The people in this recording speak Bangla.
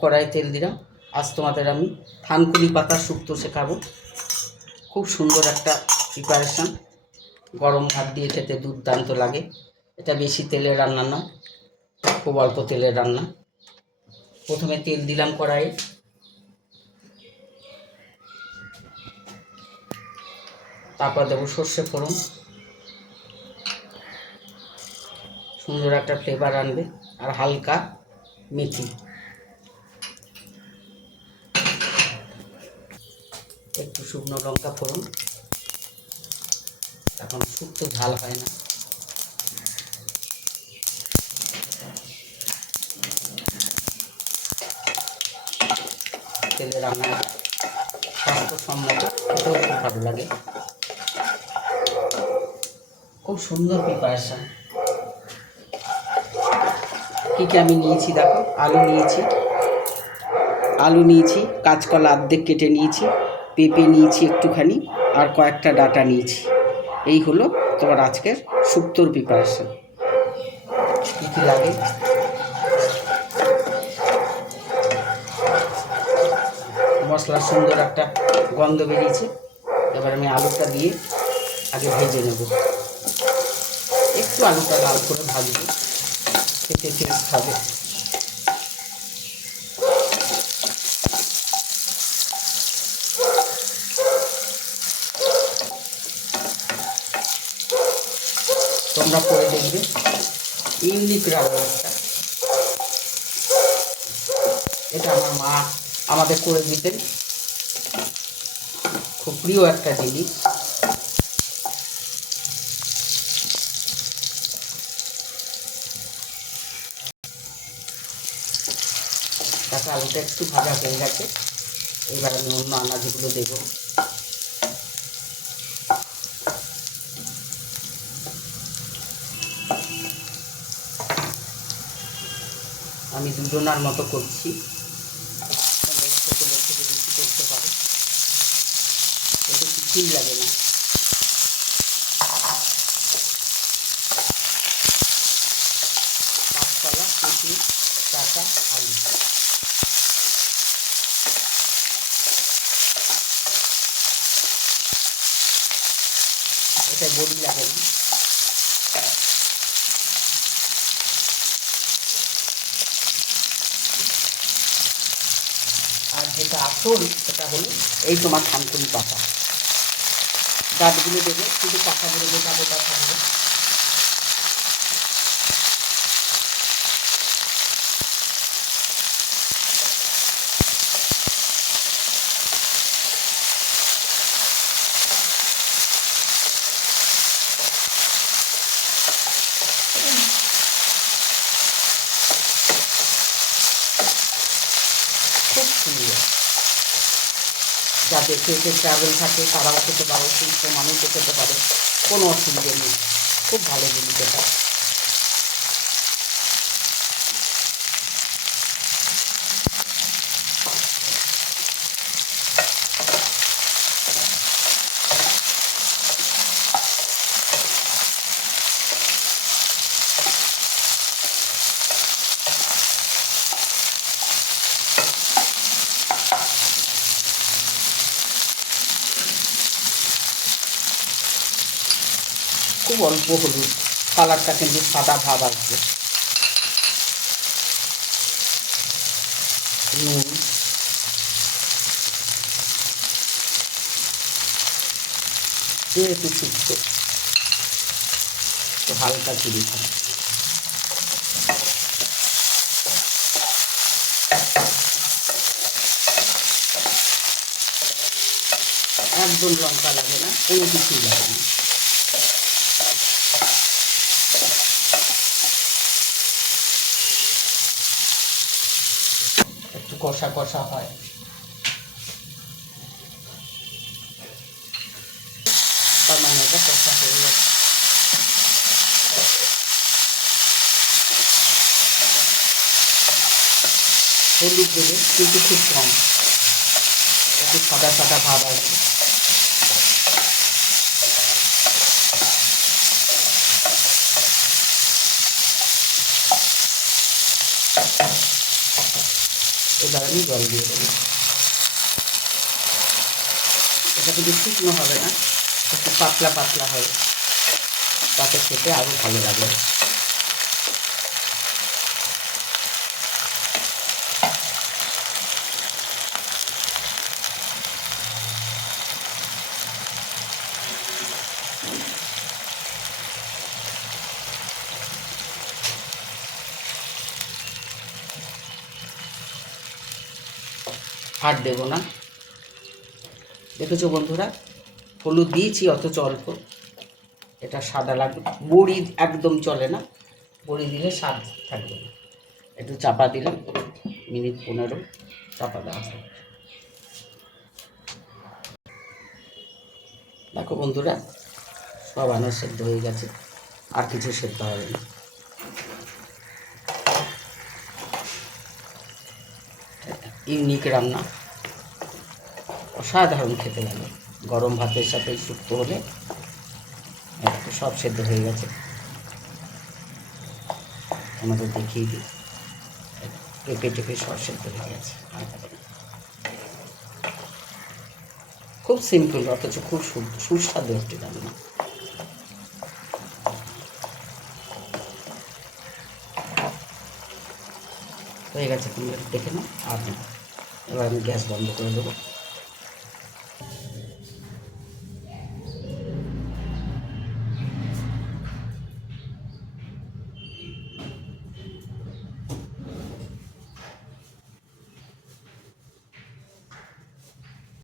কড়াই তেল দিলাম। আজ তোমাদের আমি থানকুনি পাতা শুক্তো শেখাবো। খুব সুন্দর একটা প্রিপারেশান গরম ভাত দিয়ে খেতে দুর্দান্ত লাগে। এটা বেশি তেলের রান্না না খুব অল্প তেলের রান্না। প্রথমে তেল দিলাম কড়াইয়ে। তারপর দেবো সর্ষে ফোড়ন। সুন্দর একটা ফ্লেভার আনবে। আর হালকা মেথি একটু শুকনো লঙ্কা ফোড়ন। এখন শুক্তো ঝাল হয় না। তেলে রান্না স্বাস্থ্যসম্মত খেতেও খুব ভালো লাগে। খুব সুন্দর প্রিপারেশান কী কী আমি নিয়েছি দেখো? আলু নিয়েছি। আলু নিয়েছি, কাঁচকলা অর্ধেক কেটে নিয়েছি। পেঁপে নিয়েছি একটুখানি আর কয়েকটা ডাটা নিয়েছি। এই হলো তোমার আজকের শুক্তোর প্রিপারেশন কী কী লাগে? মশলার সুন্দর একটা গন্ধ বেরিয়েছে। এবার আমি আলুটা দিয়ে আগে ভেজে নেব। একটু আলুটা লাল করে ভাজবো। খেতে টেস্ট হবে। তোমরা করে দেখবে। ইউনিক রাবার এটা আমার মা আমাদের করে দিতেন। খুব প্রিয় একটা জিনিস। আলুটা একটু ভাজা হয়ে গেছে। এবার আমি অন্য আনাজগুলো দেবো। আমি দুজনার মতো করছি। করতে পারো এতে কিছুই লাগে না। এটা বড়ি লাগে না। যেটা আসল সেটা হলো এই তোমার থানকুনি পাতা। গাছগুলো দেবে কিন্তু পাতাগুলো দেবে পাতা থাকবে যাদের কে ট্রাভেল থাকে, তারাও খেতে পারে সুস্থ মানুষও খেতে পারে। কোনো অসুবিধে নেই। খুব ভালো জিনিস এটা। খুব অল্প হলুদ কালারটা কিন্তু সাদা ভাব আসবে। নুন। যেহেতু শুক্তো হালকা খাবে একদম লঙ্কা লাগে না, কোনো কিছুই লাগে না। কষা কষা হয়। মানে কষা হয়ে গেছে। হলুদ দেবে কিন্তু খুব কম। একটু সাদা সাদা ভাব আসবে। এবার আমি জল দিয়ে দেবো। এটা কিন্তু শুকনো হবে না, একটু পাতলা পাতলা হবে। তাতে খেতে আরও ভালো লাগে। আর দেবো না। দেখেছ বন্ধুরা, হলুদ দিয়েছি, অথচ অল্প। এটা সাদা লাগবে বড়ি একদম চলে না। বড়ি দিলে স্বাদ থাকবে না। একটু চাপা দিলাম, মিনিট পনেরো, চাপা দেওয়া থাকবে দেখো বন্ধুরা, সব আনাজ সেদ্ধ হয়ে গেছে, আর কিছু সেদ্ধ হবে না। ইউনিক রান্না। অসাধারণ খেতে লাগে। গরম ভাতের সাথে শুক্তো হলে সব সেদ্ধ হয়ে গেছে। আমাদের দেখিয়ে দিই। পেঁপে টেপে সব সেদ্ধ হয়ে গেছে। খুব সিম্পল, অথচ খুব সুস্বাদু একটি রান্না। হয়ে গেছে তুমি দেখে নাও। আর। এবার আমি গ্যাস বন্ধ করে দেবো